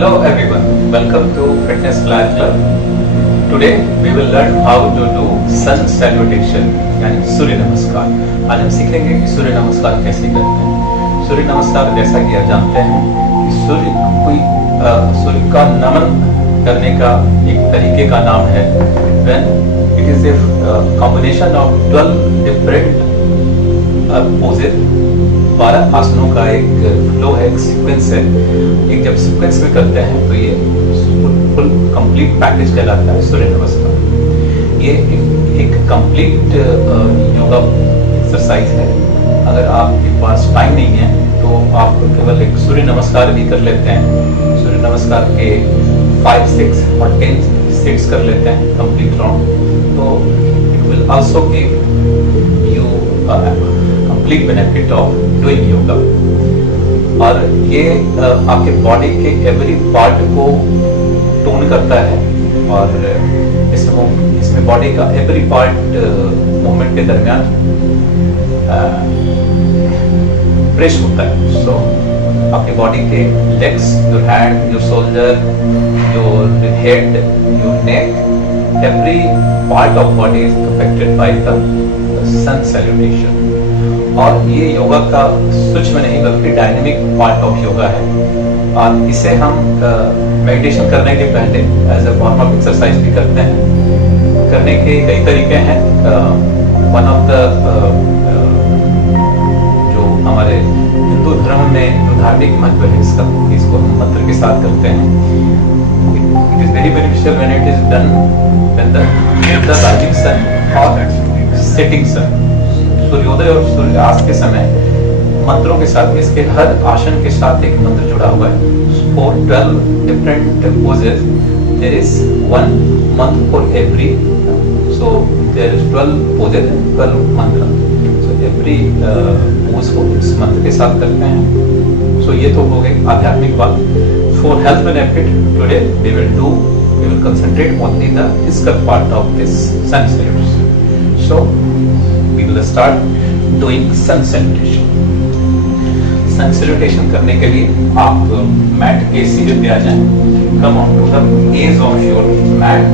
Hello everyone, welcome to Fitness Flag Club. Today we will learn how to do sun salutation यानी सूर्य नमस्कार. आज हम सीखेंगे कि सूर्य नमस्कार कैसे करते हैं. सूर्य नमस्कार जैसा कि आप जानते हैं कि सूर्य का नमन करने का एक तरीके का नाम है. When it is a combination of 12 different poses, 12 आसनों का एक फ्लो है, एक सीक्वेंस है. एक जब सीक्वेंस में करते हैं तो ये फुल कंप्लीट पैकेज कहलाता है सूर्य नमस्कार. ये एक कंप्लीट योगा एक्सरसाइज है. अगर आपके पास टाइम नहीं है तो आप केवल एक सूर्य नमस्कार भी कर लेते हैं. सूर्य नमस्कार के 5, 6 और 10 सेट्स कर लेते हैं कंप्लीट राउंड. तो it will also give you complete benefit of doing yoga. और ये आपके बॉडी के एवरी पार्ट को टोन करता है और इसमें बॉडी का एवरी पार्ट मूवमेंट के दरमियान फ्रेश होता है. सो आपके बॉडी के legs, your hand, your shoulder, your head, your neck, every part of body is affected by the sun salutation. और ये योगा का सूक्ष्म नहीं बल्कि डायनेमिक पार्ट ऑफ योगा है. और इसे हम मेडिटेशन करने के पहले as a warm up exercise भी करते हैं. करने के कई तरीके हैं. वन ऑफ द जो हमारे हिंदू धर्म में जो धार्मिक महत्व है इसको हम मंत्र के साथ करते हैं. It is very beneficial when it is done when the rising sun और सेटिंग सन. सूर्योदय और सूर्यास्त के समय मंत्रों के साथ, इसके हर आसन के साथ एक मंत्र जुड़ा हुआ है. For 12 different poses, there is one mantra for every. So there is 12 poses and 12 mantra. So every pose को इस मंत्र के साथ करते हैं. So ये तो हो गई आध्यात्मिक बात. For health benefit today we will concentrate only the physical part of this sun salutation. So we will start doing sun salutation. सन सैल्यूटेशन करने के लिए आप मैट के सीधे पे आ जाएं. Come on to the edge of your mat.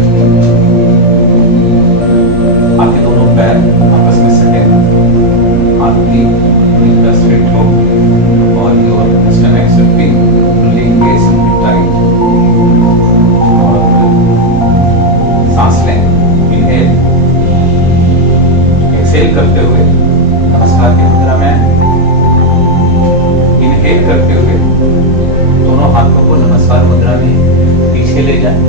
आपके दोनों पैर आपस में सटे, आपकी स्ट्रेट हो और your stomach should be fully engage and tight. और सांस लें. इनहेल, एक्सहेल करते हुए नमस्कार की मुद्रा में. इनहेल करते हुए दोनों हाथों को नमस्कार मुद्रा में पीछे ले जाएं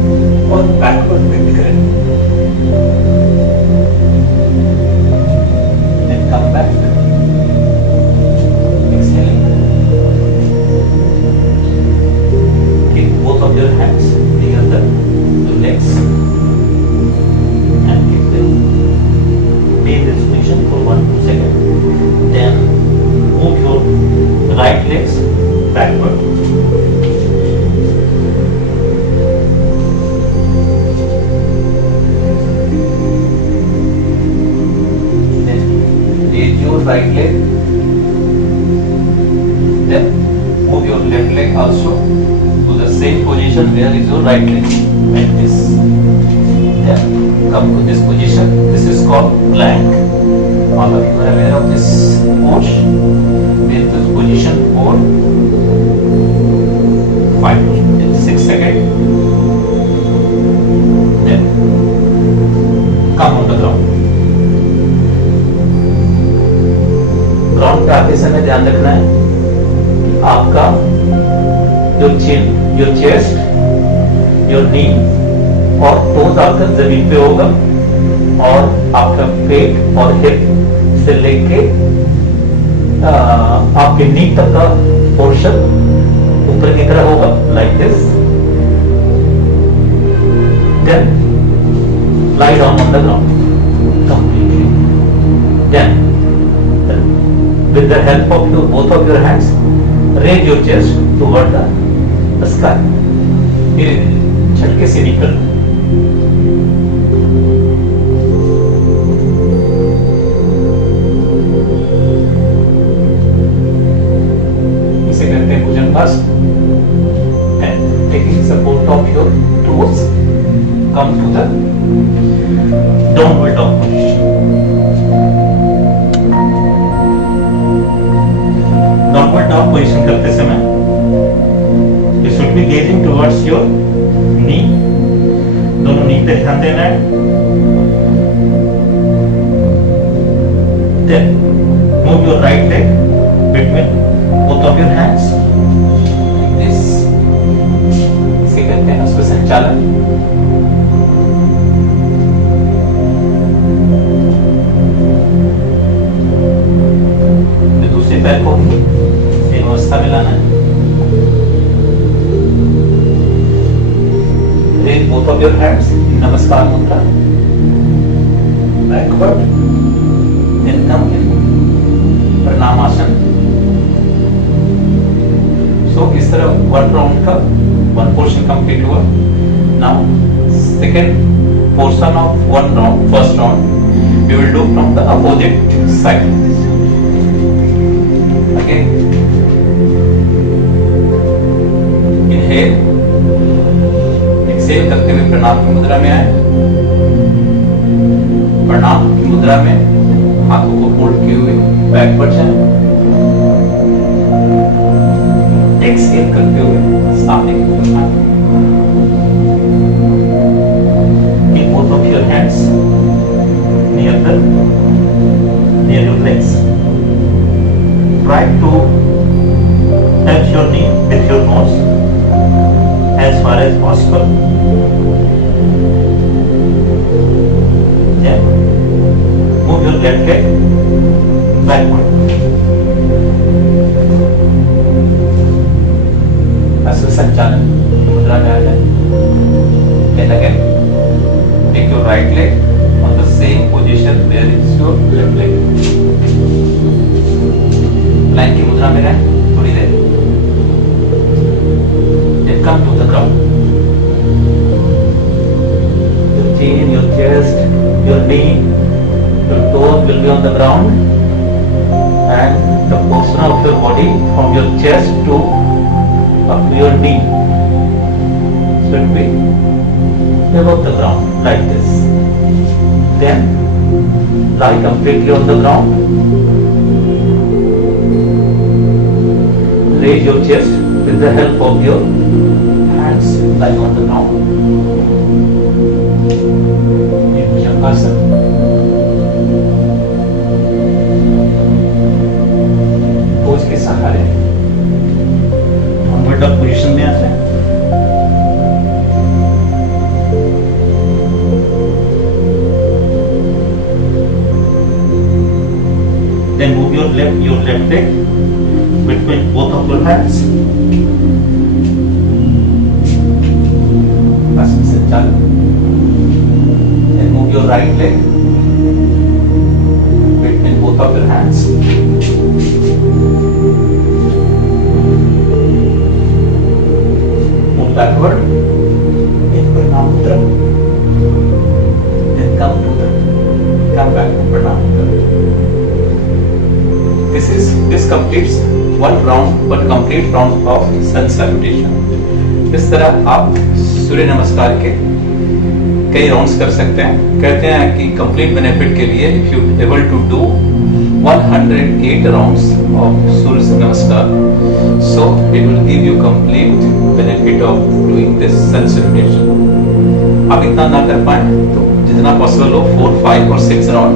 और बैकवर्ड बेंड करें. Then come back. Exhaling. Keep both of your hands near the legs and keep them. Be in this position for 1-2 seconds. Then move your right legs backward. Then raise your right leg. Then move your left leg also to the same position where is your right leg, like this. Then come to this position. This is called plank. All of you are aware of this pose. With this position for 5 to 6 seconds. Then come on the ground. Ground पे आते समय ध्यान रखना है कि आपका जो चिन, your chest, your knee और टोज आपका जमीन पे होगा और आपका पेट और हिप से लेके आपके नी तक का पोर्शन ऊपर की तरह होगा, like this. Then lie down on the ground completely. Then with the help of both of your hands, raise your chest toward the sky. धीरे धीरे झटके से निकल. इसे करते हैं भुजंग first and taking come to the downward dog position. Downward dog position करते समय you should be gazing towards your knee. दोनों नी पे ध्यान देना है. Then move your right leg between both of your hands. Like this. इसे कहते हैं उसको संचालन. दूसरे पैर को एक अवस्था में लाना है. Raise both of your hands in Namaskar Mudra. Backward. Then come in Pranamasana. So इस तरह one round का one portion complete हुआ. Now second portion of one round, first round, we will do from the opposite side. Okay. Inhale. Exhale करते हुए प्रणाम की मुद्रा में आए. प्रणाम की मुद्रा में हाथों को फोल्ड किए हुए बैकवर्ड जाएं. एक्सहेल करते हुए सामने की तरफ आएं. Keep both of your hands near your legs. Try to touch your knee with your nose as far as possible. Then move your left leg backward. अश्व संचालन मुद्रा में आ जाए. Then again take your right leg on the same position where is your left leg. Line की मुद्रा में रहें थोड़ी देर. Then come to the ground. Your chin, your chest, your knee, your toes will be on the ground, and the portion of your body from your chest to up to your knee should be above the ground like this. Then lie completely on the ground. Raise your chest with the help of your hands lying on the ground. Bhujangasana. Pose के सहारे downward dog position में आते हैं. Then move your left leg between both of your hands. Then move your right leg between both of your hands. Move backward in Pranam Mudra. Then come back to Pranam Mudra. This completes one complete round of sun salutation. इस तरह आप सूर्य नमस्कार के कई राउंड्स कर सकते हैं. कहते हैं कि कंप्लीट बेनिफिट के लिए if you able to do 108 rounds of Surya Namaskar, so it will give you complete benefit of doing this sun salutation. आप इतना ना कर पाए तो जितना पॉसिबल हो 4, 5 और 6 राउंड.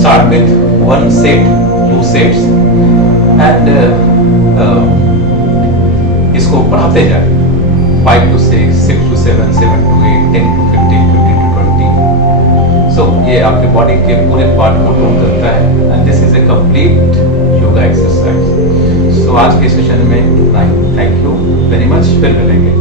स्टार्ट विथ 1 सेट, 2 सेट्स एंड इसको बढ़ाते जाए. 5 to 6, 6 to 7, 7 to 8, 10 to 15, 15 to 20. So ये आपके बॉडी के पूरे पार्ट को टोन करता है and this is a complete yoga exercise. सो आज के सेशन में इतना ही. Thank you very much. फिर मिलेंगे.